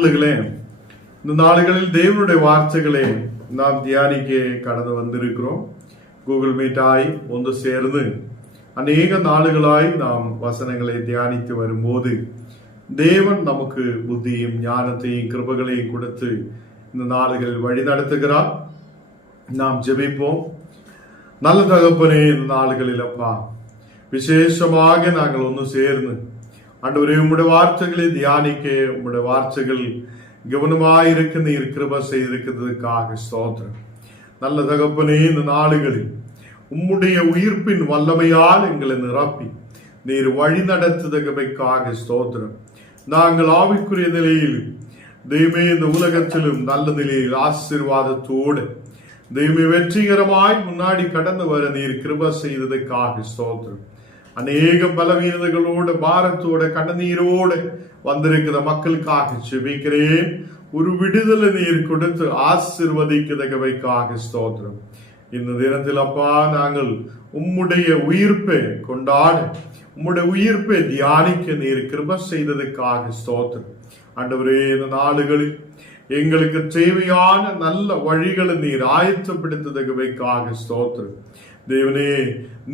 பிள்ளைகளே, இந்த நாடுகளில் தேவனுடைய வார்த்தைகளை நாம் தியானிக்க கடந்து வந்திருக்கிறோம். கூகுள் மீட்டாய் ஒன்று சேர்ந்து அநேக நாடுகளாய் நாம் வசனங்களை தியானித்து வரும்போது தேவன் நமக்கு புத்தியும் ஞானத்தையும் கிருபைகளையும் கொடுத்து இந்த நாடுகளில் வழி நடத்துகிறார். நாம் ஜெபிப்போம். நல்ல தகப்பனே, இந்த நாடுகளில் அப்பா விசேஷமாக நாங்கள் ஒன்று சேர்ந்து ஆண்டவரே உம்முடைய வார்த்தைகளை தியானிக்க, உம்முடைய வார்த்தைகள் கவனமாயிருக்க நீர் கிருபை செய்திருக்கிறதுக்காக ஸ்தோத்திரம். நல்ல தகப்பனே, இந்த நாடுகளில் உம்முடைய உயிர்ப்பின் வல்லமையால் எங்களை நிரப்பி நீர் வழி நடத்துதற்காக ஸ்தோத்திரம். நாங்கள் ஆவிக்குரிய நிலையில் தெய்வமே இந்த உலகத்திலும் நல்ல நிலையில் ஆசீர்வாதத்தோடு தெய்வமே வெற்றிகரமாய் முன்னாடி கடந்து வர நீர் கிருபை செய்ததற்காக ஸ்தோத்திரம். அநேக பலவீனதைகளோடு பாரத்தோட கண்ணீரோடு வந்திருக்கிற மக்களுக்காக ஜெபிக்கிறேன். ஒரு விடுதலை நீர் கொடுத்து ஆசீர்வதிக்கிறதற்காக ஸ்தோத்திரம். இந்த தினத்தில் அப்பா நாங்கள் உம்முடைய உயிர்ப்பை கொண்டாட, உம்முடைய உயிர்ப்பை தியானிக்க நீர் கிருபை செய்ததற்காக ஸ்தோத்திரம். ஆண்டவரே, இந்த நாடுகளில் எங்களுக்கு தேவையான நல்ல வழிகளை நீர் ஆயத்தப்படுத்ததற்காக ஸ்தோத்திரம். தேவனே,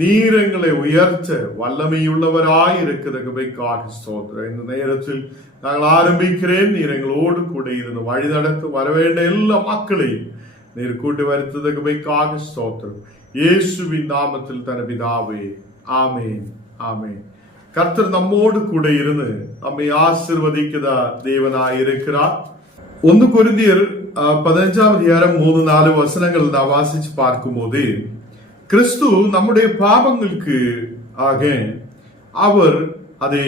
நீர் எங்களை உயர்த்த வல்லமையுள்ளவராய் இருக்கிறதற்காக ஸ்தோத்திரம். இந்த நேரத்தில் நாங்கள் ஆரம்பிக்கிறேன். நீர் எங்களோடு கூட இருந்து வழி நடத்து வர வேண்டிய எல்லா மக்களையும் நீர் கூட்டி வருத்ததற்காக ஸ்தோத்திரம். இயேசுவின் நாமத்தில் தன பிதாவே, ஆமேன், ஆமேன். கர்த்தர் நம்மோடு கூட இருந்து நம்மை ஆசீர்வதிக்கிறதா தேவனாய் இருக்கிறார். 1 கொரிந்தியர் 15ஆம் அதிகாரம் 3-4 வசனங்கள் நான் வாசிச்சு பார்க்கும்போது, கிறிஸ்து நம்முடைய பாவங்களுக்கு ஆக அவர் அதை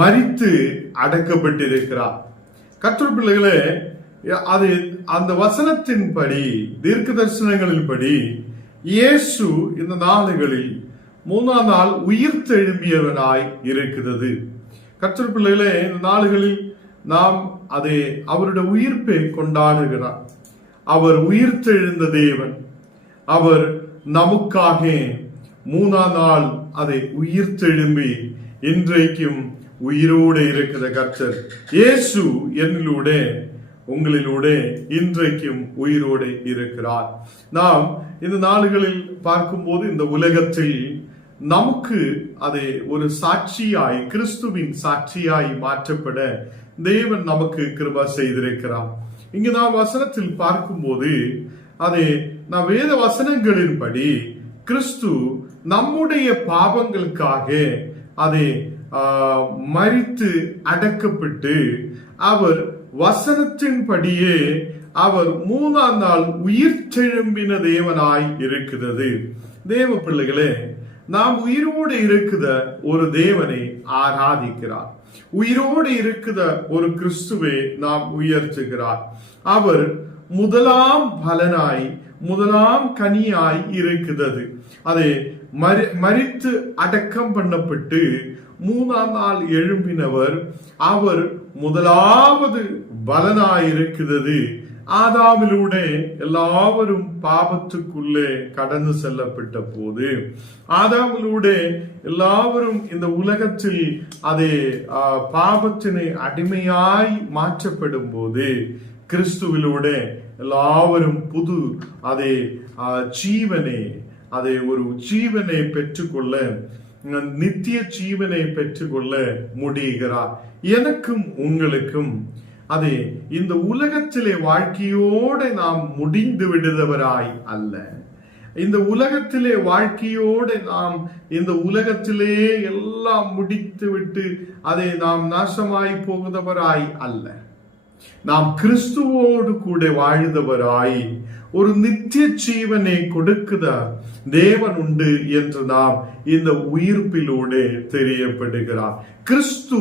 மரித்து அடக்கப்பட்டிருக்கிறார். கர்த்தர் பிள்ளைகளே, அது அந்த வசனத்தின்படி, தீர்க்க தரிசனங்களின் படி இயேசு இந்த நாளுகளில் 3ஆம் நாள் உயிர் தெழும்பியவனாய் இருக்கிறது. கர்த்தர் பிள்ளைகளே, இந்த நாளுகளில் நாம் அதை அவருடைய உயிர்ப்பை கொண்டாடுகிறார். அவர் உயிர் தெழுந்த தேவன். அவர் நமக்காக 3ஆம் நாள் அதை உயிர் தெழும்பி இன்றைக்கும் உயிரோடு இருக்கிற கர்த்தர் இயேசு என்னிலூட உங்களிலூட இன்றைக்கும் உயிரோடு இருக்கிறார். நாம் இந்த நாடுகளில் பார்க்கும்போது இந்த உலகத்தில் நமக்கு அதை ஒரு சாட்சியாய், கிறிஸ்துவின் சாட்சியாய் மாற்றப்பட தேவன் நமக்கு கிருபை செய்திருக்கிறார். இங்கு நாம் வசனத்தில் பார்க்கும்போது அதை நாம் வேத வசனங்களின்படி கிறிஸ்து நம்முடைய பாவங்களுக்காக அதை மரித்து அடக்கப்பட்டு அவர் வசனத்தின்படியே அவர் 3ஆம் நாள் உயிர் தெழும்பின தேவனாய் இருக்கிறது. தேவ பிள்ளைகளே, நாம் உயிரோடு இருக்கிற ஒரு தேவனை ஆராதிக்கிறார். உயிரோடு இருக்கிற ஒரு கிறிஸ்துவை நாம் உயர்த்துகிறார். அவர் முதலாம் பலனாய், முதலாம் கனியாய் இருக்கிறது. அதை மரித்து அடக்கம் பண்ணப்பட்டு 3ஆம் நாள் எழும்பினவர். அவர் முதலாவது பலனாய் இருக்கிறது. ஆதாமிலூட எல்லாவரும் பாவத்துக்குள்ளே கடந்து செல்லப்பட்ட போது, ஆதாமிலூட எல்லாவரும் இந்த உலகத்தில் அதை பாவத்தினை அடிமையாய் மாற்றப்படும் போது, கிறிஸ்துவிலூட எல்லாவரும் புது அதை ஜீவனை, அதை ஒரு ஜீவனை பெற்றுக்கொள்ள, நித்திய ஜீவனை பெற்றுக்கொள்ள முடிகிறார். எனக்கும் உங்களுக்கும் அதை இந்த உலகத்திலே வாழ்க்கையோடு நாம் முடிந்து விடுதவராய் அல்ல. இந்த உலகத்திலே வாழ்க்கையோடு நாம் இந்த உலகத்திலே எல்லாம் முடித்து விட்டு அதை நாம் நாசமாய் போகுதவராய் அல்ல. நாம் கிறிஸ்துவோடு கூட வாழ்ந்தவராய் ஒரு நித்திய ஜீவனை கொடுக்குத தேவன் உண்டு என்று நாம் இந்த உயிர்ப்பிலோடு தெரியப்படுகிறார். கிறிஸ்து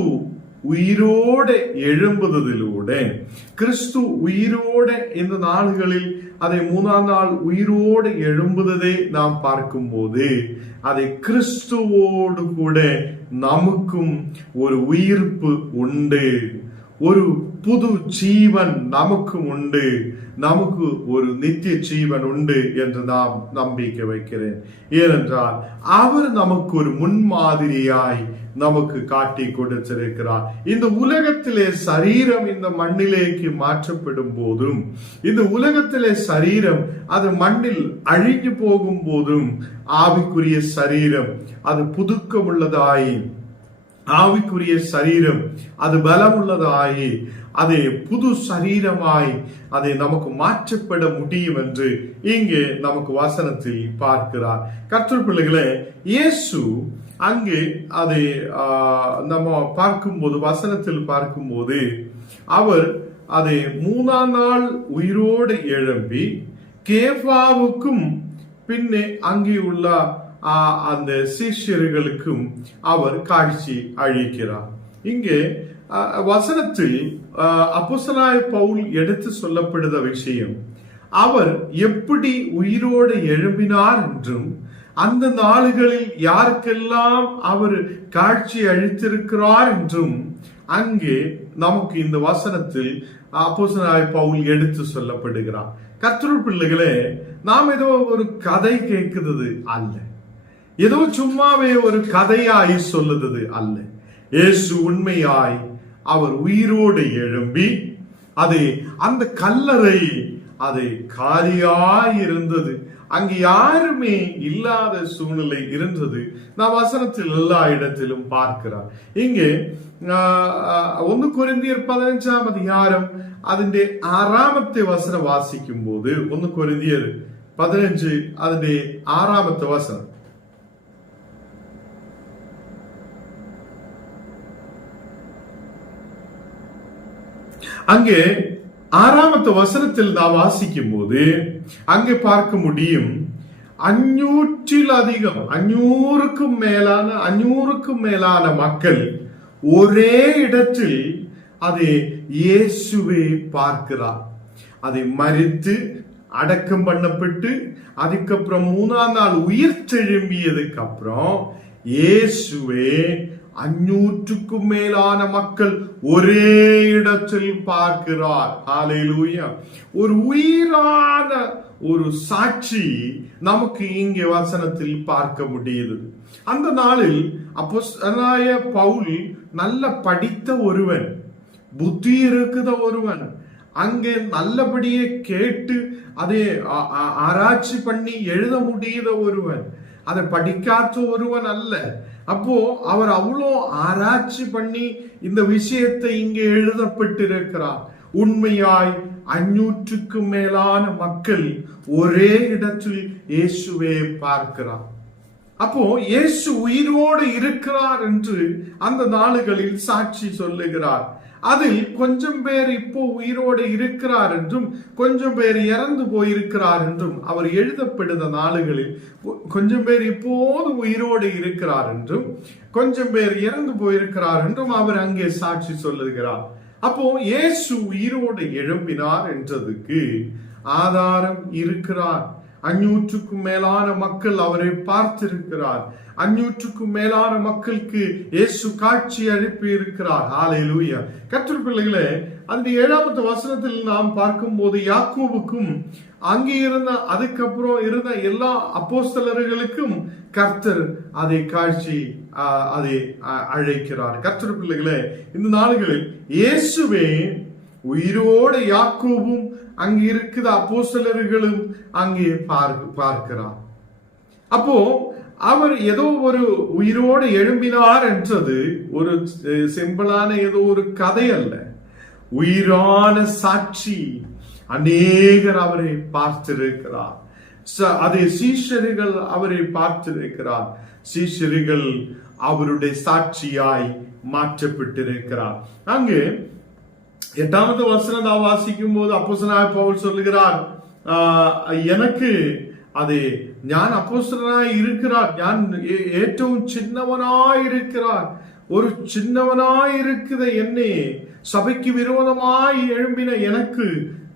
உயிரோட எழும்புவதிலூടെ, கிறிஸ்து உயிரோட இந்த நாள்களில் அதை 3ஆம் நாள் உயிரோடு எழும்புவதை நாம் பார்க்கும் போது, அதை கிறிஸ்துவோடு கூட நமக்கும் ஒரு உயிர்ப்பு உண்டு, ஒரு புது ஜீவன் நமக்கும் உண்டு, நமக்கு ஒரு நித்திய ஜீவன் உண்டு என்று நாம் நம்பிக்கை வைக்கிறேன். ஏனென்றால் அவர் நமக்கு ஒரு முன்மாதிரியாய் நமக்கு காட்டி கொடுத்திருக்கிறார். இந்த உலகத்திலே சரீரம் இந்த மண்ணிலேக்கு மாற்றப்படும் போதும், இந்த உலகத்திலே சரீரம் அது மண்ணில் அழிஞ்சு போகும் போதும், ஆவிக்குரிய சரீரம் அது புதுக்கமுள்ளதாய், ஆவிக்குரிய சரீரம் அது பலமுள்ளதாய், அது புது சரீரமாய் அதை நமக்கு மாற்றப்பட முடியும் என்று இங்கே நமக்கு வசனத்தில் பார்க்கிறார். கர்த்தர் பிள்ளைகளே, இயேசு அங்கே அதை நம்ம பார்க்கும்போது, வசனத்தில் பார்க்கும்போது, அவர் அதை 3ஆம் நாள் உயிரோடு எழும்பி கேபாவுக்கும் பின்னே அங்கே உள்ள அந்த சிஷ்யர்களுக்கும் அவர் காட்சி அளிக்கிறார். இங்கே வசனத்தில் அப்போஸ்தலனாகிய பவுல் எடுத்து சொல்லப்படுத விஷயம், அவர் எப்படி உயிரோடு எழும்பினார் என்றும், அந்த நாளுகளில் யாருக்கெல்லாம் அவர் காட்சி அளித்திருக்கிறார் என்றும் அங்கே நமக்கு இந்த வசனத்தில் அப்போஸ்தலனாகிய பவுல் எடுத்து சொல்லப்படுகிறார். கர்த்தருடைய பிள்ளைகளே, நாம் ஏதோ ஒரு கதை கேட்கிறது அல்ல, ஏதோ சும்மாவே ஒரு கதையாய் சொல்லுறது அல்ல. இயேசு உண்மையாய் அவர் உயிரோடு எழும்பி, அது அந்த கல்லறை அது காலியாய் இருந்தது, அங்கு யாருமே இல்லாத சூழ்நிலை இருந்தது. நான் வசனத்தில் எல்லா இடத்திலும் பார்க்கிறார். இங்கே 1 கொரிந்தியர் 15ஆம் அதிகாரம் അതിന്റെ 6ാമത്തെ വസനം വാസിക്കുമ്പോൾ 1 കൊരിന്ത്യർ 15 അതിന്റെ 6ാമത്തെ വസനം, அங்கே 6ாமത്തെ வசனத்தில் நாம் வாசிக்கும் போது அங்கே பார்க்க முடியும், 500க்கும் மேலான மக்கள் ஒரே இடத்தில் அதை இயேசுவை பார்க்கிறார். அதை மரித்து அடக்கம் பண்ணப்பட்டு அதுக்கப்புறம் 3ஆம் நாள் உயிர் தெழும்பியதுக்கு அப்புறம் இயேசுவே 500க்கும் மேலான மக்கள் ஒரே இடத்தில் பார்க்கிறார். ஹல்லேலூயா! ஒரு உயிரான ஒரு சாட்சி நமக்கு இங்கே வசனத்தில் பார்க்க முடியுது. அந்த நாளில் அப்போஸ்தலனாகிய பவுல் நல்ல படித்த ஒருவன், புத்தி இருக்கிற ஒருவன், அங்கே நல்லபடியே கேட்டு அதை ஆராய்ச்சி பண்ணி எழுத முடியாத ஒருவன், அதை படிக்காத ஒருவன் அல்ல. அப்போ அவர் அவ்வளோ ஆராய்ச்சி பண்ணி இந்த விஷயத்தை இங்கே எழுதப்பட்டிருக்கிறார். உண்மையாய் 500க்கும் மேலான மக்கள் ஒரே இடத்தில் இயேசுவை பார்க்கிறார். அப்போ இயேசு உயிரோடு இருக்கிறார் என்று அந்த நாளுகளில் சாட்சி சொல்லுகிறார். அதில் கொஞ்சம் பேர் இப்போ உயிரோடு இருக்கிறார் என்றும், கொஞ்சம் பேர் இறந்து போயிருக்கிறார் என்றும், அவர் எழுதப்படுத நாளுகளில் கொஞ்சம் பேர் இப்போது உயிரோடு இருக்கிறார் என்றும், கொஞ்சம் பேர் இறந்து போயிருக்கிறார் என்றும் அவர் அங்கே சாட்சி சொல்லுகிறார். அப்போ இயேசு உயிரோடு எழும்பினார் என்றதுக்கு ஆதாரம் இருக்கிறார். 500க்கும் மேலான மக்கள் அவரை பார்த்திருக்கிறார். 500க்கும் மேலான மக்களுக்கு இயேசு காட்சி அளிப்பி இருக்கிறார். ஹல்லேலூயா! கர்த்தர் பிள்ளைகளே, அந்த 7வது வசனத்தில் நாம் பார்க்கும்போது யாக்கோபுக்கும் அங்கே இருந்த அதுக்கப்புறம் இருந்த எல்லா அப்போஸ்தலர்களுக்கும் கர்த்தர் அதை காட்சி அதை அழைக்கிறார். கர்த்தர் பிள்ளைகளே, இந்த நாடுகளில் இயேசுவே உயிரோட யாக்கோபும் அங்கே இருக்கிற அப்போஸ்தலர்களும் அங்கே பார்க்கிறார். அப்போ அவர் ஏதோ ஒரு உயிரோடு எழும்பினார் என்றது ஒரு சிம்பிளான ஏதோ ஒரு கதை அல்ல, உயிரான சாட்சி. அநேகர் அவரை பார்த்திருக்கிறார். அதே சீஷர்கள் அவரை பார்த்திருக்கிறார். சீஷர்கள் அவருடைய சாட்சியாய் மாற்றப்பட்டிருக்கிறார். அங்கு 8வது வசனம் நான் வாசிக்கும் போது அப்போஸ்தலனாகிய பவுல் சொல்லுகிறார், எனக்கு அது ஞான் அப்போஸ்தலனாய் இருக்கிறார், ஞான் ഏറ്റവും சின்னவனாய் இருக்கிறார், ஒரு சின்னவனாய் இருக்கிற என்னை சபைக்கு விரோதமாய் எழும்பின எனக்கு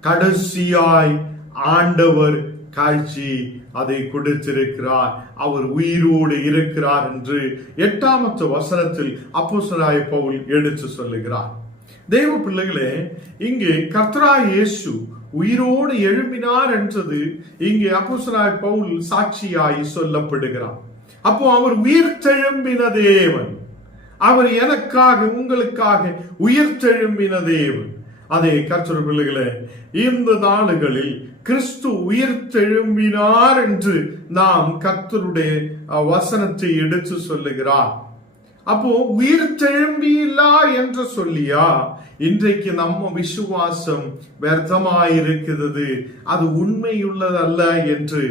கடைசியாய் ஆண்டவர் காட்சி அதை கொடுத்திருக்கிறார், அவர் உயிரோடு இருக்கிறார் என்று 8வது வசனத்தில் அப்போஸ்தலனாகிய பவுல் எடுத்து சொல்லுகிறார். தேவ பிள்ளைகளே, இங்கே கர்த்தராகிய இயேசு உயிரோடு எழும்பினார் என்றது இங்கே அப்போஸ்தலனாகிய பவுல் சாட்சியாய் சொல்லப்படுகிறார். அப்போ அவர் உயிர் தெழும்பின தேவன், அவர் எனக்காக உங்களுக்காக உயிர்த்தெழும்பின தேவன். அதே கர்த்தர் பிள்ளைகளே, இந்த நாளுகளில் கிறிஸ்து உயிர்த்தெழும்பினார் என்று நாம் கர்த்தருடைய வசனத்தை எடுத்து சொல்லுகிறார். அப்போ உயிர்த்தெழும்பியில்லா என்று சொல்லியா இன்றைக்கு நம்ம விசுவாசம் வியர்த்தமாயிருக்கிறது, அது உண்மையுள்ளதல்ல என்று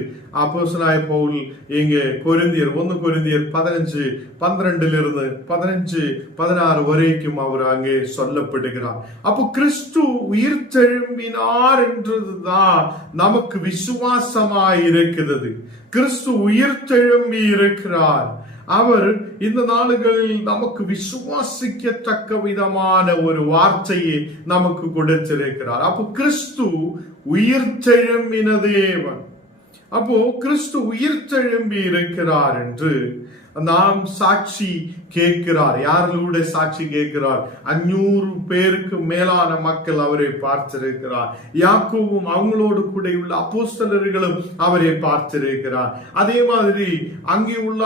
அப்போஸ்தலனாகிய பவுல் இங்கே கொரிந்தியர் 1 கொரிந்தியர் 15:12 15-16 வரைக்கும் அவர் அங்கே சொல்லப்படுகிறார். அப்போ கிறிஸ்து உயிர்த்தெழும்பினார் என்றதுதான் நமக்கு விசுவாசமாயிருக்கிறது. கிறிஸ்து உயிர்த்தெழும்பி இருக்கிறார். அவர் இந்த நாளுகளில் நமக்கு விசுவாசிக்கத்தக்க விதமான ஒரு வார்த்தையை நமக்கு கொடுத்திருக்கிறார். அப்போ கிறிஸ்து உயிர்த்தெழும்பின தேவன். அப்போ கிறிஸ்து உயிர்த்தெழும்பி இருக்கிறார் என்று நாம் சாட்சி கேட்கிறார். யார்களுடைய சாட்சி கேட்கிறார்? 500 பேருக்கு மேலான மக்கள் அவரை பார்த்திருக்கிறார். யாக்கோபும் அவங்களோடு கூட உள்ள அப்போஸ்தலர்களும் அவரை பார்த்திருக்கிறார். அதே மாதிரி அங்கே உள்ள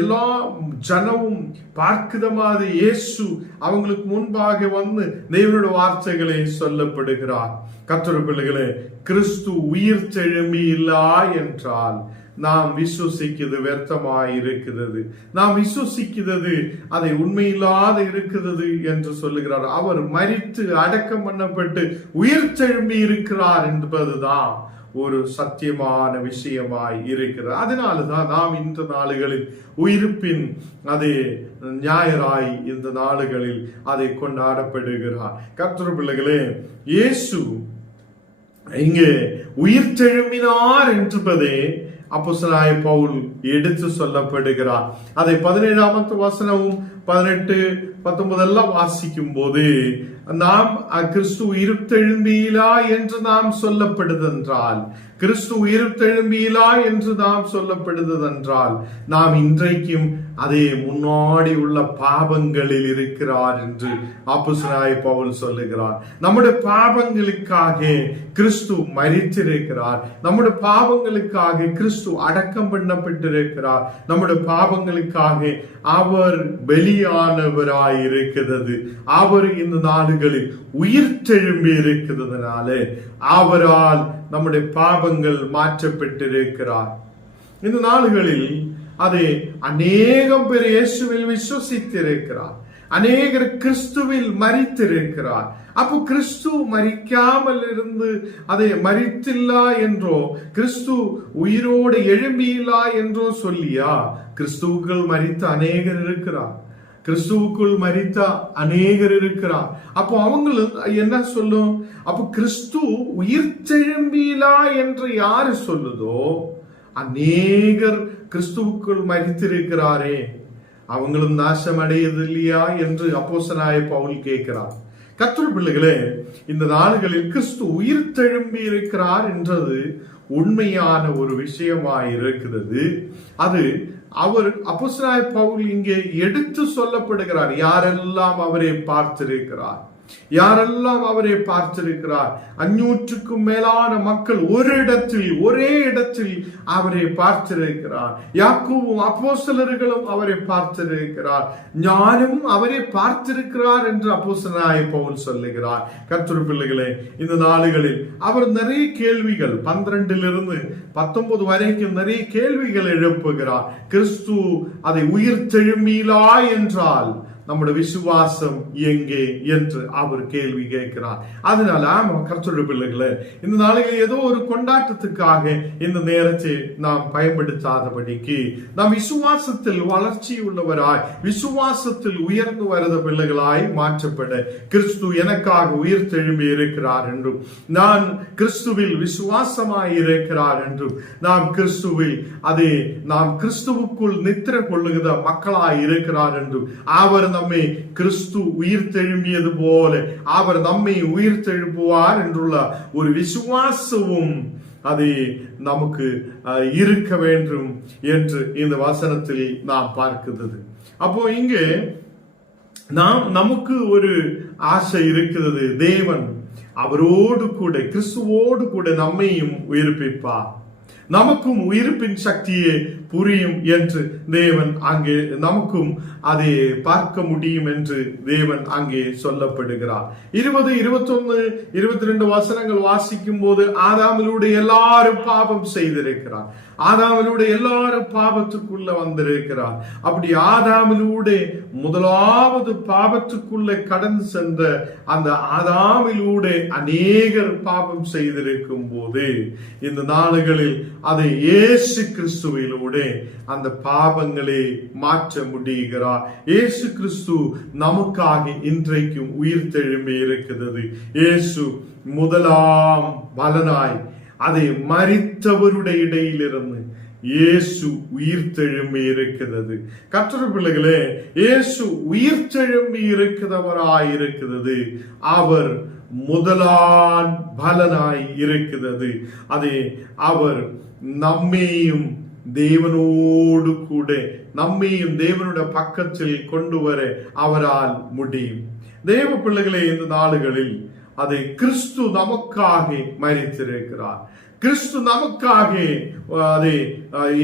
எல்லா ஜனமும் பார்க்கிற மாதிரி இயேசு அவங்களுக்கு முன்பாக வந்து தேவனுடைய வார்த்தைகளை சொல்லப்படுகிறார். கர்த்தருடைய பிள்ளைகளே, கிறிஸ்து உயிர்த்தெழும்பி இல்லா என்றால் நாம் விசுவசிக்கிறது வியர்த்தமாய் இருக்கிறது. நாம் விசுவசிக்கிறது அதை உண்மையில்லாத இருக்கிறது என்று சொல்லுகிறார். அவர் மரித்து அடக்கம் பண்ணப்பட்டு உயிர்த்தெழும்பி இருக்கிறார் என்பதுதான் ஒரு சத்தியமான விஷயமாய் இருக்கிறது. அதனாலதான் நாம் இந்த நாளுகளில் உயிர்ப்பின் அதே ஞாயிறாய் இந்த நாளுகளில் அதை கொண்டாடப்படுகிறார். கர்த்தருடைய பிள்ளைகளே, இயேசு இங்கே உயிர்த்தெழும்பினார் என்பதே அப்போஸ்தலனாகிய பவுல் எடுத்து சொல்லப்படுகிறார். அதை 17ஆம் வசனமும் 18-19 எல்லாம் வாசிக்கும் போது நாம் கிறிஸ்து உயிர்த்தெழும்பியிலா என்று நாம் சொல்லப்படுதென்றால், கிறிஸ்து உயிர்த்தெழும்பியிலா என்று நாம் சொல்லப்படுதென்றால், நாம் இன்றைக்கும் அதே முன்னாடி உள்ள பாவங்களில் இருக்கிறார் என்று அப்போஸ்தலனாகிய பவுல் சொல்லுகிறார். நம்முடைய பாவங்களுக்காக கிறிஸ்து மரித்திருக்கிறார். நம்முடைய பாவங்களுக்காக கிறிஸ்து அடக்கம் பண்ணப்பட்டிருக்கிறார். நம்முடைய பாவங்களுக்காக அவர் பலியானவராய் இருக்கிறது. அவர் இந்த நாடுகளில் உயிர்த்தெழும்பி இருக்கிறதுனால அவரால் நம்முடைய பாவங்கள் மாற்றப்பட்டிருக்கிறார். இந்த நாடுகளில் அதை அநேகம் பேர் இயேசுவில் விசுவசித்திருக்கிறார். அநேகர் கிறிஸ்துவில் மரித்திருக்கிறார். அப்போ கிறிஸ்து மரிக்காமல் இருந்து அதை மரித்தில்லா என்றோ, கிறிஸ்து உயிரோடு எழும்பியில்லா என்றோ சொல்லியா? கிறிஸ்துவுக்குள் மரித்த அநேகர் இருக்கிறார். கிறிஸ்துவுக்குள் மரித்த அநேகர் இருக்கிறார். அப்போ அவங்களும் என்ன சொல்லும்? அப்போ கிறிஸ்து உயிர்த்தெழும்பியிலா என்று யாரு சொல்லுதோ அநேகர் கிறிஸ்துவுக்குள் மரித்திருக்கிறாரே, அவங்களும் நாசம் அடையது இல்லையா என்று அப்போஸ்தலனாகிய பவுல் கேட்கிறார். கர்த்தருடைய பிள்ளைகளே, இந்த நாடுகளில் கிறிஸ்து உயிர்த்தெழும்பி இருக்கிறார் என்றது உண்மையான ஒரு விஷயமாய் இருக்கிறது. அது அவர் அப்போஸ்தலனாகிய பவுல் இங்கே எடுத்து சொல்லப்படுகிறார். யாரெல்லாம் அவரை பார்த்திருக்கிறார், யாரெல்லாம் அவரை பார்த்திருக்கிறார்? 500க்கும் மேலான மக்கள் ஒரே இடத்தில் அவரை பார்த்திருக்கிறார். யாக்கோபும் அப்போஸ்தலர்களும் அவரை பார்த்திருக்கிறார். ஞானும் அவரை பார்த்திருக்கிறார் என்று அப்போஸ்தலனாகிய பவுல் சொல்லுகிறார். கர்த்தருடைய பிள்ளைகளே, இந்த நாளுகளில் அவர் நிறைய கேள்விகள் 12 19 வரைக்கும் நிறைய கேள்விகள் எழுப்புகிறார். கிறிஸ்து அதை உயிர்த்தெழும்பிலா என்றால் நம்முடைய விசுவாசம் எங்கே என்று அவர் கேள்வி கேட்கிறார். அதனால கர்த்தருடைய பிள்ளைகளே, இந்த நாளையில் ஏதோ ஒரு கொண்டாட்டத்துக்காக இந்த நேரத்தை நாம் பயன்படுத்தாதபடிக்கு நாம் விசுவாசத்தில் வளர்ச்சி உள்ளவராய், விசுவாசத்தில் உயர்ந்து வருத பிள்ளைகளாய் மாற்றப்பட கிறிஸ்து எனக்காக உயிர்த்தெழும்பி இருக்கிறார் என்றும், நான் கிறிஸ்துவில் விசுவாசமாய் இருக்கிறார் என்றும், நாம் கிறிஸ்துவில் நாம் கிறிஸ்துவுக்குள் நித்திரை கொள்ளுகிற மக்களாய் இருக்கிறார் என்றும், அவர் நம்மை கிறிஸ்து உயிர்த்தெழும்பியது போல அவர் நம்மை உயிர்த்தெழுப்புவார் என்றுள்ள ஒரு விசுவாசமும் அது நமக்கு இருக்க வேண்டும் என்று இந்த வசனத்தில் நாம் பார்க்கிறது. அப்போ இங்கே நமக்கு ஒரு ஆசை இருக்கிறது. தேவன் அவரோடு கூட, கிறிஸ்துவோடு கூட நம்மையும் உயிர்ப்பிப்பார். நமக்கும் உயிர்ப்பின் சக்தியே புரியும் என்று தேவன் அங்கே நமக்கும் அதை பார்க்க முடியும் என்று தேவன் அங்கே சொல்லப்படுகிறார். 20, 21, 22 வசனங்கள் வாசிக்கும் போது ஆதாமிலூടെ எல்லாரும் பாவம் செய்திருக்கிறார். ஆதாமிலூടെ எல்லாரும் பாவத்துக்குள்ள வந்திருக்கிறார். அப்படி ஆதாமிலூടെ முதலாவது பாவத்துக்குள்ள கடந்து சென்ற அந்த ஆதாமிலூടെ அநேகர் பாவம் செய்திருக்கும் போது இந்த நாடுகளில் அதை இயேசு கிறிஸ்துவிலூടെ அந்த பாவங்களை மாற்ற முடிகிறார். இயேசு கிறிஸ்து நமக்காக இன்றைக்கும் உயிர் தெழும்பி இருக்கிறது. இயேசு முதலாம் பலனாய் அதை மரித்தவருடைய இடையிலிருந்து இயேசு உயிர் தெழும்பி இருக்கிறது. கர்த்தருடைய பிள்ளைகளே, இயேசு உயிர் தெழும்பி இருக்கிறவராய் இருக்கிறது. அவர் முதலான் பலனாய் இருக்கிறது. அதே அவர் நம்மையும் தேவனோடு கூட நம்மையும் தேவனுடைய பக்கத்தில் கொண்டு வர அவரால் முடியும். தேவ பிள்ளைகளே, இந்த நாடுகளில் அதை கிறிஸ்து நமக்காக மரித்திருக்கிறார். கிறிஸ்து நமக்காக அதை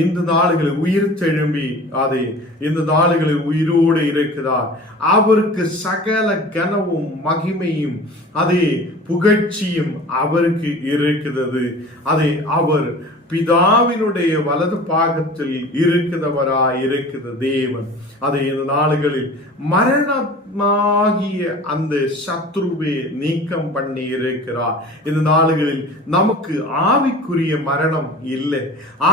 இந்த நாடுகளில் உயிர் தெழும்பி அதை இந்த நாடுகளில் உயிரோடு இருக்கிறார். அவருக்கு சகல கனவும் மகிமையும் அதே புகழ்ச்சியும் அவருக்கு இருக்கிறது. அதை அவர் பிதாவினுடைய வலது பாகத்தில் இருக்கிறவராய் இருக்கிற தேவன் அதை இந்த நாடுகளில் மரணமாகிய அந்த சத்ருவை நீக்கம் பண்ணி இருக்கிறார். இந்த நாடுகளில் நமக்கு ஆவிக்குரிய மரணம் இல்லை.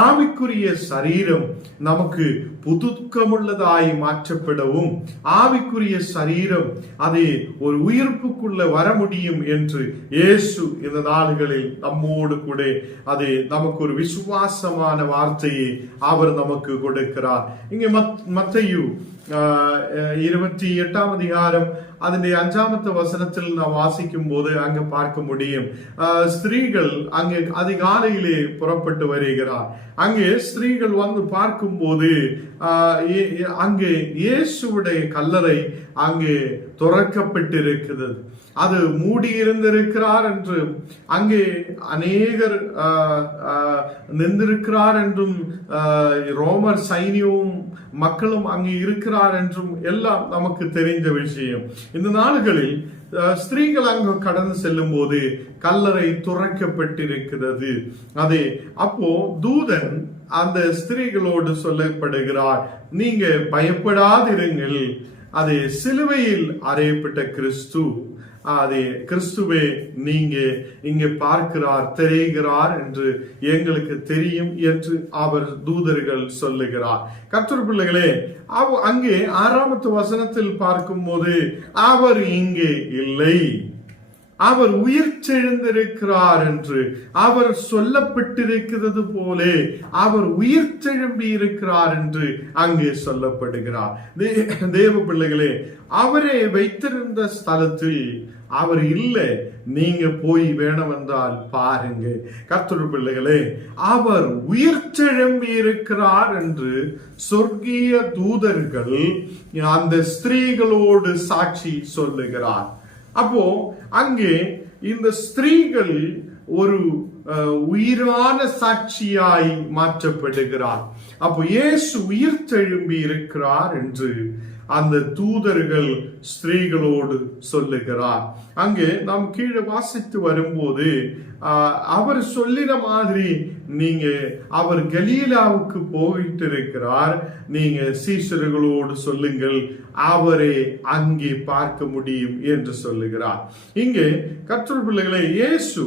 ஆவிக்குரிய சரீரம் நமக்கு புதுக்கமுள்ளதாய் மாற்றப்படவும் ஆவிக்குரிய சரீரம் அதை ஒரு உயிர்ப்புக்குள்ள வர முடியும் என்று இயேசு இந்த நாடுகளில் நம்மோடு கூட அதை நமக்கு ஒரு விசுவாசமான வார்த்தையை அவர் நமக்கு கொடுக்கிறார். இங்கே மத்தேயு 28 அதிகாரம் അതിന്റെ 5ാമത്തെ വചനത്തിൽ നാം വാസിക്കുമ്പോൾ അങ്ങ് பார்க்க முடியும். ஸ்திரீகள் அங்கே அதிகாலையிலே புறப்பட்டு வருகிறார். அங்கே ஸ்திரீகள் வந்து பார்க்கும்போது அங்கே இயேசுவுடைய கல்லறை அங்கே திறக்கப்பட்டிருக்கிறது. அது மூடி இருந்திருக்கிறார் என்றும் அங்கே அநேகர் நின்றிருக்கிறார் என்றும் ரோமர் சைனியமும் மக்களும் அங்கே இருக்கிறார் என்றும் எல்லாம் நமக்கு தெரிந்த விஷயம். இந்த நாடுகளில் ஸ்திரீகள் அங்கு கடந்து செல்லும் போது கல்லறை துறக்கப்பட்டிருக்கிறது. அதே அப்போ தூதன் அந்த ஸ்திரீகளோடு சொல்லப்படுகிறார், நீங்க பயப்படாதிருங்கள். அதே சிலுவையில் அறையப்பட்ட கிறிஸ்து அதே கிறிஸ்துவே நீங்க இங்கே பார்க்கிறார் தெரிகிறார் என்று எங்களுக்கு தெரியும் என்று அவர் தூதர்கள் சொல்லுகிறார். கர்த்தர் பிள்ளைகளே, அங்கே 6வது வசனத்தில் பார்க்கும் போது அவர் இங்கே இல்லை, அவர் உயிர் தெழுந்திருக்கிறார் என்று அவர் சொல்லப்பட்டிருக்கிறது போல அவர் உயிர் தெழும்பி இருக்கிறார் என்று அங்கே சொல்லப்படுகிறார். தேவ பிள்ளைகளே, அவரை வைத்திருந்த ஸ்தலத்தில் அவர் இல்லை. நீங்க போய் வேணும் என்றால் பாருங்க. கர்த்தருடைய பிள்ளைகளே, அவர் உயிர் தெழும்பி இருக்கிறார் என்று சொர்க்கிய தூதர்கள் அந்த ஸ்திரீகளோடு சாட்சி சொல்லுகிறார். அப்போ அங்கே இந்த ஸ்திரீகள் ஒரு உயிரான சாட்சியாய் மாற்றப்படுகிறார். அப்போ இயேசு உயிர் தெழும்பி இருக்கிறார் என்று அந்த தூதர்கள் ஸ்திரீகளோடு சொல்லுகிறார். அங்கே நாம் கீழே வாசித்து வரும்போது அவர் சொல்லின மாதிரி நீங்க அவர் கலீலாவுக்கு போயிட்டு இருக்கிறார், நீங்க சீஷர்களோடு சொல்லுங்கள், அவரை அங்கே பார்க்க முடியும் என்று சொல்லுகிறார். இங்கே கர்த்தர் பிள்ளைகளை, இயேசு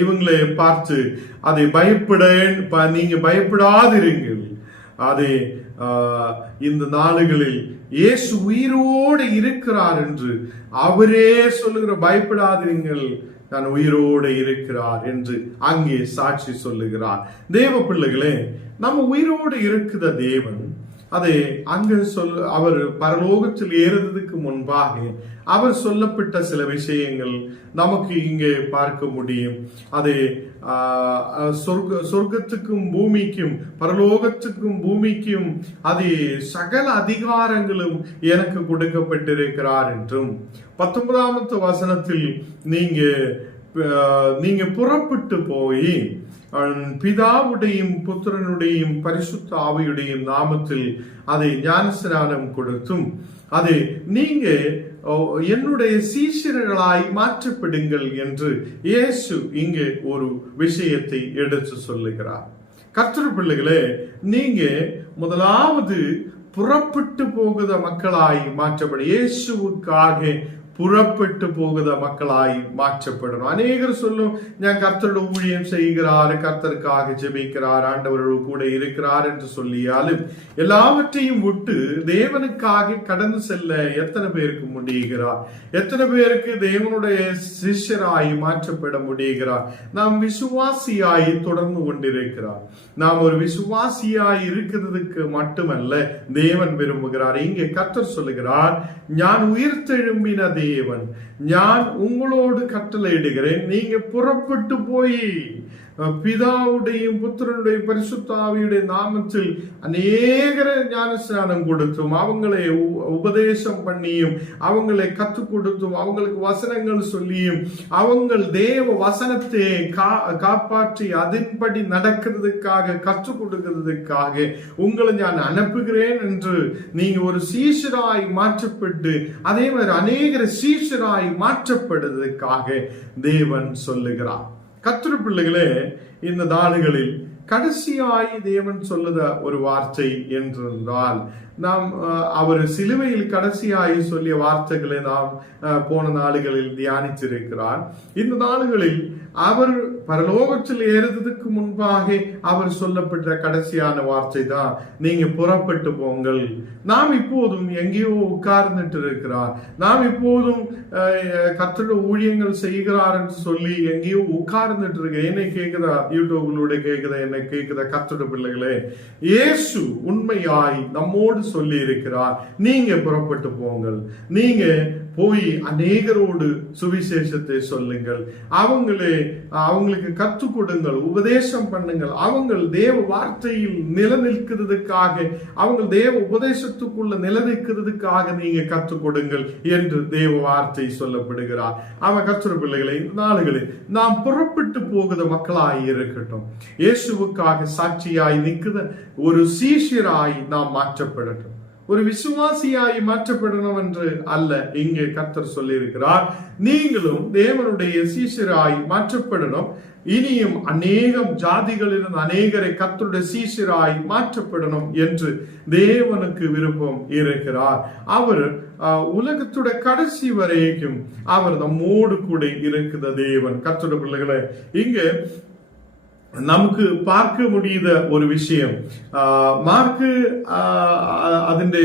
இவங்களை பார்த்து அதை நீங்க பயப்படாதிருங்கள். அதை இந்த நாடுகளில் இயேசு உயிரோடு இருக்கிறார் என்று அவரே சொல்லுகிற, பயப்படாதீர்கள், நான் உயிரோடு இருக்கிறார் என்று அங்கே சாட்சி சொல்லுகிறார். தேவ பிள்ளைகளே, நம்ம உயிரோடு இருக்கிற தேவன் அதை அங்கு அவர் பரலோகத்தில் ஏறுவதற்கு முன்பாக அவர் சொல்லப்பட்ட சில விஷயங்கள் நமக்கு இங்கே பார்க்க முடியும். அது சொர்க்கத்துக்கும் பூமிக்கும் பரலோகத்துக்கும் பூமிக்கும் அது சகல அதிகாரங்களும் எனக்கு கொடுக்கப்பட்டிருக்கிறார் என்றும் 19வது வசனத்தில் நீங்க நீங்க புறப்பட்டு போய் பிதாவுடையும் புத்திரனுடையும் பரிசுத்த ஆவியுடையும் நாமத்தில் அதை ஞானஸ்நானம் கொடுத்தும் அதை நீங்க என்னுடைய சீஷர்களாய் மாற்றப்படுங்கள் என்று இயேசு இங்கே ஒரு விஷயத்தை எடுத்து சொல்லுகிறார். கர்த்தர் பிள்ளைகளே, நீங்க முதலாவது புறப்பட்டு போகிற மக்களாய் மாற்றப்படும். இயேசுவுக்காக புறப்பட்டு போகிற மக்களாய் மாற்றப்படணும். அநேகர் சொல்லும், ഞാൻ கர்த்தரோட ஊழியம் செய்கிறார், கர்த்தருக்காக ஜெபிக்கிறார், ஆண்டவரோடு கூட இருக்கிறார் என்று சொல்லியாலும் எல்லாவற்றையும் விட்டு தேவனுக்காக கடந்து செல்ல எத்தனை பேருக்கு முடிகிறார்? எத்தனை பேருக்கு தேவனுடைய சிஷ்யராய் மாற்றப்பட முடிகிறார்? நாம் விசுவாசியாய் தொடர்ந்து கொண்டிருக்கிறார். நாம் ஒரு விசுவாசியாய் இருக்கிறதுக்கு மட்டுமல்ல தேவன் விரும்புகிறார். இங்கே கர்த்தர் சொல்லுகிறார், நான் உயிர்த்தெழும்பின தேவன், நான் உங்களோடு கட்டளையிடுகிறேன், நீங்க புறப்பட்டு போய் பிதாவுடையும் புத்திரனுடைய பரிசுத்த ஆவியுடைய நாமத்தில் அநேகர ஞானஸ்நானம் கொடுத்தும் அவங்களை உபதேசம் பண்ணியும் அவங்களை கற்றுக் கொடுத்தும் அவங்களுக்கு வசனங்கள் சொல்லியும் அவங்கள் தேவ வசனத்தை காப்பாற்றி அதன்படி நடக்கிறதுக்காக கற்றுக் கொடுக்கிறதுக்காக உங்களை நான் அனுப்புகிறேன் என்று நீங்க ஒரு சீஷராய் மாற்றப்பட்டு அதே மாதிரி அநேகர சீஷராய் மாற்றப்படுவதற்காக தேவன் சொல்லுகிறார். கர்த்தர் பிள்ளைகளே, இந்த நாடுகளில் கடைசியாய் தேவன் சொல்லுத ஒரு வார்த்தை என்றால் நாம் அவர் சிலுவையில் கடைசியாய் சொல்லிய வார்த்தைகளை நாம் போன நாடுகளில் தியானித்திருக்கிறார். இந்த நாடுகளில் அவர் பரலோகத்தில் ஏறுவதற்கு முன்பாக அவர் சொல்லப்பட்ட கடைசியான வார்த்தை தான், நீங்க புறப்பட்டு போங்கள். நாம் இப்போதும் எங்கேயோ உட்கார்ந்துட்டு இருக்கிறார், நாம் இப்போதும் கர்த்தருடைய ஊழியங்கள் செய்கிறார் என்று சொல்லி எங்கேயோ உட்கார்ந்துட்டு இருக்க. என்னை கேட்குதா? யூடியூப்களோட கேட்குதா? என்னை கேட்குதா? கர்த்தருடைய பிள்ளைகளே, இயேசு உண்மையாய் நம்மோடு சொல்லி இருக்கிறார், நீங்க புறப்பட்டு போங்கள், நீங்க போய் அநேகரோடு சுவிசேஷத்தை சொல்லுங்கள், அவங்களுக்கு கற்றுக் கொடுங்கள், உபதேசம் பண்ணுங்கள், அவங்க தேவ வார்த்தையில் நிலநிற்கிறதுக்காக அவங்க தேவ உபதேசத்துக்குள்ள நிலநிற்கிறதுக்காக நீங்க கற்றுக் கொடுங்கள் என்று தேவ வார்த்தை சொல்லப்படுகிறார். அவன் கர்த்தருடைய பிள்ளைகளை, இந்த நாளுகளில் நாம் புறப்பட்டு போகிற மக்களாய் இருக்கட்டும், இயேசுவுக்காக சாட்சியாய் நிற்கிற ஒரு சீஷராய் நாம் மாற்றப்படட்டும். ஒரு விசுவாசியாய் மாற்றப்படணும் என்று அல்ல, இங்கே கர்த்தர் சொல்லி இருக்கிறார், நீங்களும் தேவனுடைய சீஷராய் மாற்றப்படணும். இனியும் அநேகம் ஜாதிகளிலிருந்து அநேகரை கர்த்தருடைய சீஷராய் மாற்றப்படணும் என்று தேவனுக்கு விருப்பம் இருக்கிறார். அவர் உலகத்துடைய கடைசி வரைக்கும் அவர் நம்மோடு கூட இருக்கிற தேவன். கர்த்தருடைய பிள்ளைகளை, இங்கே നമുക്ക് பார்க்க முடியுத ஒரு விஷயம், മാർക്ക് അതിന്റെ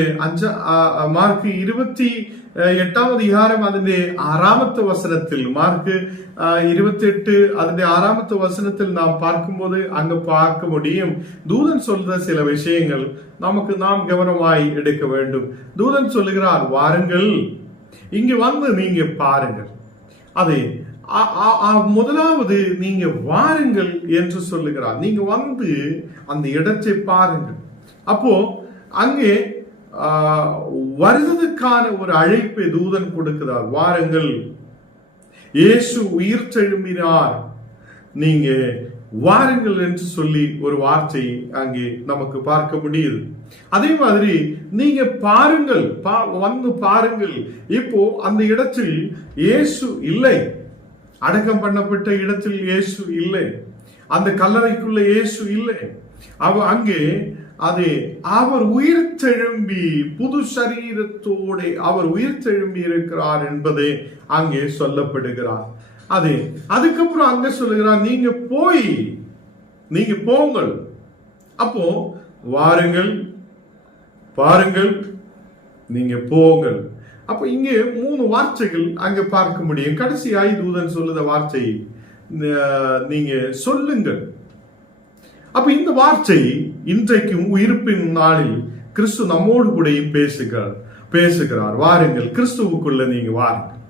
മാർക്ക് 28ാം അധികാരം അതിന്റെ 6ാമത്തെ വസനത്തിൽ, മാർക്ക് 28 അതിന്റെ 6ാമത്തെ വசனத்தில் நாம் பார்க்கும்போது அங்க பார்க்க முடியும், தூதன் சொல்ற சில விஷயங்கள் நாம் கவனமாய் எடுக்க வேண்டும். தூதன் சொல்லுகிறார், வாருங்கள், இங்க வந்து நீங்க பாருங்கள். அதே முதலாவது நீங்க வாருங்கள் என்று சொல்லுகிறார். நீங்க வந்து அந்த இடத்தை பாருங்கள். அப்போ அங்கே வருவதற்கான ஒரு அழைப்பை தூதன் கொடுக்கிறார். வாருங்கள், இயேசு உயிர் எழும்பினார், நீங்க வாருங்கள் என்று சொல்லி ஒரு வார்த்தை அங்கே நமக்கு பார்க்க முடியுது. அதே மாதிரி நீங்க பாருங்கள், வந்து பாருங்கள். இப்போ அந்த இடத்தில் இயேசு இல்லை, அடக்கம் பண்ணப்பட்ட இடத்தில் இயேசு இல்லை, அந்த கல்லறைக்குள்ள இயேசு இல்லை. அங்கே அது அவர் உயிர் தெழும்பி புது சரீரத்தோட அவர் உயிர் தெழும்பி இருக்கிறார் என்பதை அங்கே சொல்லப்படுகிறார். அதுக்கப்புறம் அங்க சொல்லுகிறார், நீங்க போங்கள். அப்போ வாருங்கள், பாருங்கள், நீங்க போங்கள். அப்ப இங்கே 3 வார்த்தைகள் அங்க பார்க்க முடியும். கடைசியாய் தூதன் சொல்லுத வார்த்தை, நீங்க சொல்லுங்கள். அப்ப இந்த வார்த்தை இன்றைக்கும் உயிர்ப்பின் நாளில் கிறிஸ்து நம்மோடு கூட பேசுகிறார். வாருங்கள், கிறிஸ்துவுக்குள்ள நீங்க வாருங்கள்,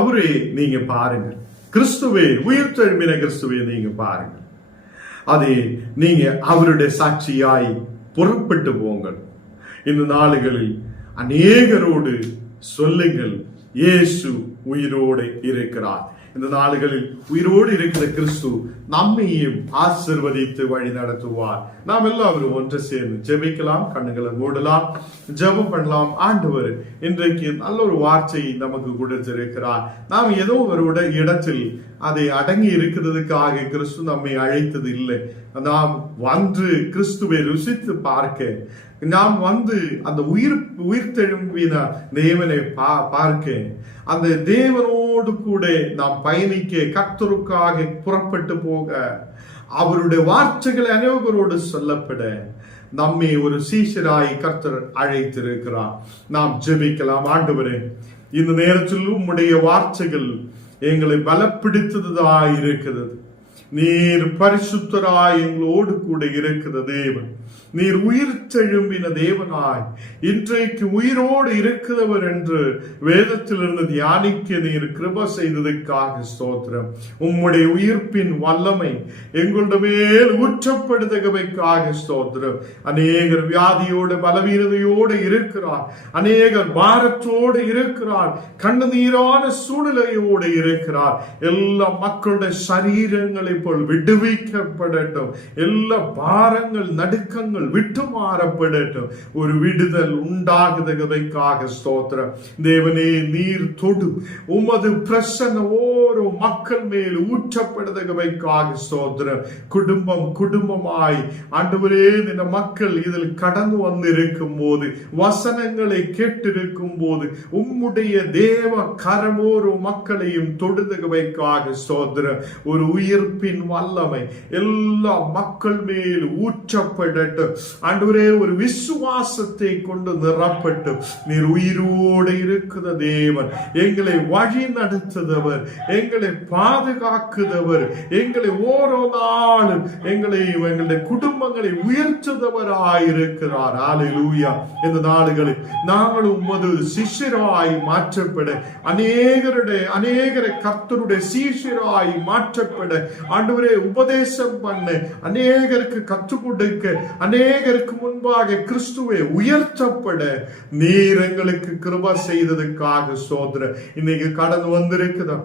அவரே நீங்க பாருங்கள், கிறிஸ்துவே, உயிர் தெழும்பின கிறிஸ்துவே நீங்க பாருங்கள். அதே நீங்க அவருடைய சாட்சியாய் புறப்பட்டு போங்கள். இந்த நாளுகளில் அநேகரோடு சொல்லுங்கள், இயேசு உயிரோடு இருக்கிறார். இந்த நாளுகளில் உயிரோடு இருக்கிற கிறிஸ்து நம்மையும் ஆசீர்வதித்து வழி நடத்துவார். நாம் எல்லாரும் ஒன்று சேர்ந்து ஜெபிக்கலாம், கண்ணுகளை மூடலாம், ஜெபம் பண்ணலாம். ஆண்டவர் இன்றைக்கு நல்ல ஒரு வார்த்தையை நமக்கு கொடுத்திருக்கிறார். நாம் ஏதோ ஒரு இடத்தில் அதை அடங்கி இருக்கிறதுக்காக கிறிஸ்து நம்மை அழைத்தது இல்லை. நாம் வந்து கிறிஸ்துவை ருசித்து பார்க்க, நாம் வந்து அந்த உயிர்த்தெழும்பின தேவனை பார்க்க, அந்த தேவனோடு கூட நாம் பயணிக்க, கர்த்தருக்காக புறப்பட்டு போக, அவருடைய வார்த்தைகளை அனைவரோடு சொல்லப்பட நம்மை ஒரு சீஷராய் கர்த்தர் அழைத்திருக்கிறார். நாம் ஜெபிக்கலாம். ஆண்டவரே, இந்த நேரத்தில் உம்முடைய வார்த்தைகள் எங்களை பலப்பிடித்ததாய் இருக்கிறது. நீர் பரிசுத்தராய் எங்களோடு கூட இருக்கிற தேவன், நீர் உயிர் தெழும்பின தேவனாய் இன்றைக்கு உயிரோடு இருக்கிறவர் என்று வேதத்திலிருந்து தியானிக்க நீர் கிருபை செய்ததற்காக ஸ்தோத்திரம். உம்முடைய உயிர்ப்பின் வல்லமை எங்களுடைய மேல் ஊற்றப்படுதவைக்காக ஸ்தோத்திரம். அநேகர் வியாதியோடு பலவீனதையோடு இருக்கிறார், அநேகர் பாரத்தோடு இருக்கிறார், கண்ணீரான சூழ்நிலையோடு இருக்கிறார். எல்லா மக்களுடைய சரீரங்களை போல் விடுவிக்கப்படட்டும், எல்லா பாரங்கள் நடுக்கங்கள் விட்டு மாறப்படட்டும், ஒரு விடுதல் உண்டாகுதவைக்காக ஸ்தோத்திரம். தேவனே, நீர் தொடு, உமது பிரசன்னம் ஓரோ மக்கள் மேல் ஊற்றப்படுதவைக்காக ஸ்தோத்திரம். குடும்பம் குடும்பமாய் ஆண்டவரே, இந்த மக்கள் இதில் கடந்து வந்திருக்கும் போது, வசனங்களை கேட்டிருக்கும் போது, உம்முடைய தேவ கரமோரு மக்களையும் தொடுதவைக்காக ஸ்தோத்திரம். ஒரு உயிர்ப்பின் வல்லமை எல்லா மக்கள் மேல் ஊற்றப்படட்டும். ஆண்டவரே, ஒரு விசுவாசத்தை கொண்டு நிரப்பட்டும். நீர் உயிரோடு இருக்கிற தேவன், எங்களை வழி நடத்துதவர், எங்களை பாதுகாக்குதவர், எங்களை ஓரோ நாளும் எங்களையும் எங்களுடைய குடும்பங்களை உயர்த்துதவராயிருக்கிறார். ஹல்லேலூயா. இந்த நாடுகளில் நாங்கள் உமது சிஷ்யராய் மாற்றப்பட, அநேகரை கர்த்தருடைய சீஷராய் மாற்றப்பட, ஆண்டவரே உபதேசம் பண்ண, அநேகருக்கு கற்றுக் கொடுக்க, அநேகருக்கு முன்பாக கிறிஸ்துவை உயர்த்தப்பட நீர் எங்களுக்கு கிருபை செய்ததற்காக ஸ்தோத்திரம். இன்னைக்கு கடந்து வந்திருக்குதா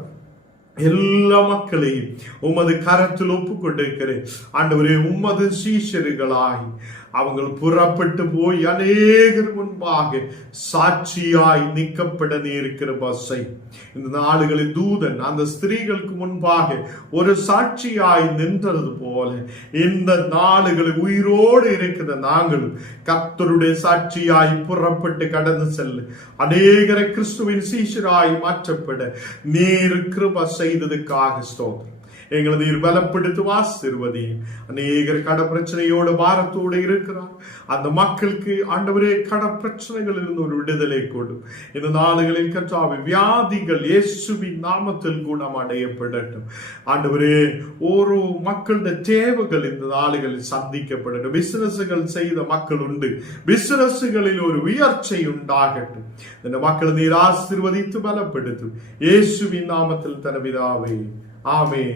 எல்லா மக்களையும் உமது கரத்தில் ஒப்புக் கொண்டிருக்கிறேன். ஆண்டவரே, உமது சீஷர்களாய் அவங்கள் புறப்பட்டு போய் அநேகர் முன்பாக சாட்சியாய் நிற்கப்பட இருக்கிற பஸ்ஸை இந்த நாடுகளில் தூதன் அந்த ஸ்திரீகளுக்கு முன்பாக ஒரு சாட்சியாய் நின்றது போல இந்த நாடுகளில் உயிரோடு இருக்கிற நாங்களும் கர்த்தருடைய சாட்சியாய் புறப்பட்டு கடந்து செல்ல, அநேகரை கிறிஸ்துவின் சீஷராய் மாற்றப்பட நீர் கிருபை செய்ததுக்காக ஸ்தோத்திரம். எங்களை நீர் பலப்படுத்து ஆசீர்வதி. அநேகர் கட பிரச்சனையோட பாரத்தோடு இருக்கிறார். அந்த மக்களுக்கு ஆண்டவரே கட பிரச்சனைகளில் இருந்து ஒரு விடுதலை கொடு. இந்த நாடுகளில் கர்த்தாவே வியாதிகள் இயேசுவின் நாமத்தில் குணம் அடையப்படட்டும். ஆண்டவரே, ஒரு மக்களுடைய தேவைகள் இந்த நாடுகளில் சந்திக்கப்படட்டும். பிசினஸ்கள் செய்த மக்கள் உண்டு, பிசினஸ்களில் ஒரு உயர்ச்சி உண்டாகட்டும். இந்த மக்களை நீர் ஆசீர்வதித்து பலப்படுத்தும். இயேசுவின் நாமத்தில் தனவிதாவே, ஆமென்.